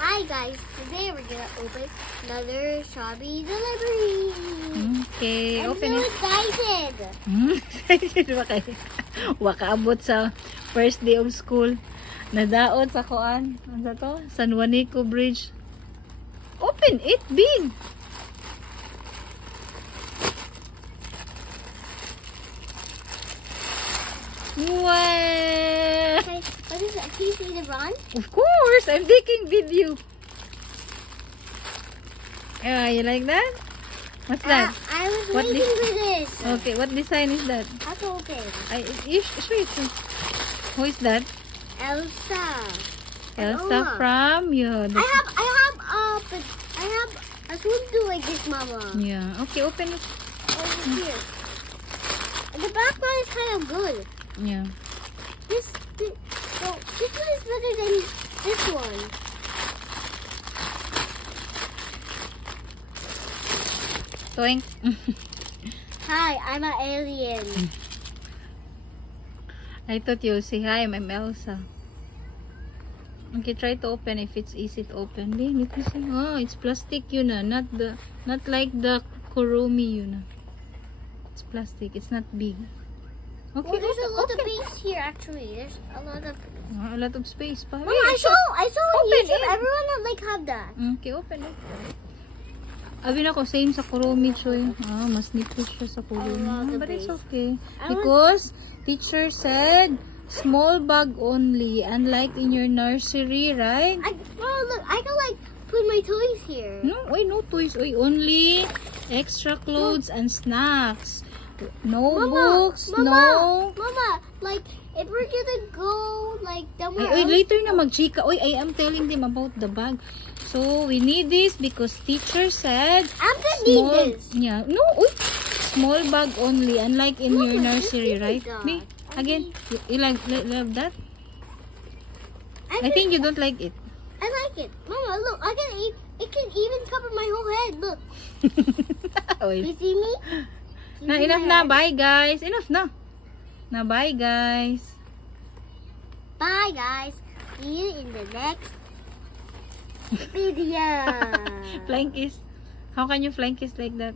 Hi guys, today we're gonna open another Shopee delivery. Okay, I'm open so it. excited. Excited ba kayo? Wakaabot sa first day of school. Nadaot sa kuan. Ano sa to? San Juanico Bridge. Open it, big. Wow! Okay, what is it? Can you see the run? Of course, I'm taking video. Yeah, you like that? What's that? I was What waiting for this. Okay, what design is that? How to open? Show it. Who is that? Elsa. Elsa Oma. from I have a swimsuit like this, Mama. Yeah. Okay, open it. Over here. The background is kind of good. Yeah. This one is better than this one. Toink. Hi, I'm an alien. I thought you would say hi, I'm Elsa. Okay, try to open if it's easy to open. Let me see. Oh, it's plastic yun na. Not like the Kurumi yun na. It's plastic. It's not big. Okay, Well, there's a lot of open. space here actually. There's a lot of. A lot of space pa. Mama, I saw on Open YouTube. it. Everyone like have that. Okay, open it. Abi na ko, same sa Kurumi, Choy. Mas nipis siya sa Kurumi. love the But it's base. okay. I Because teacher said, small bag only, unlike in your nursery, right? Look, I can like put my toys here. No, no toys. Only extra clothes and snacks. No books, no. Mama, like if we're gonna go like somewhere Ay, else. later na magchika. I am telling them about the bag. So, we need this because teacher said I'm gonna need this. Yeah. No, small bag only, unlike in your Mama, nursery, this is right? that. Me? Again, you love that? I can- think you don't like it. I like it. Mama, look, I can eat. It can even cover my whole head. Look, Oy. you see me? You Na, see enough my na. head? Bye, guys. Enough na. Na, bye, guys. Bye, guys. See you in the next video. Flying kiss. How can you flying kiss like that?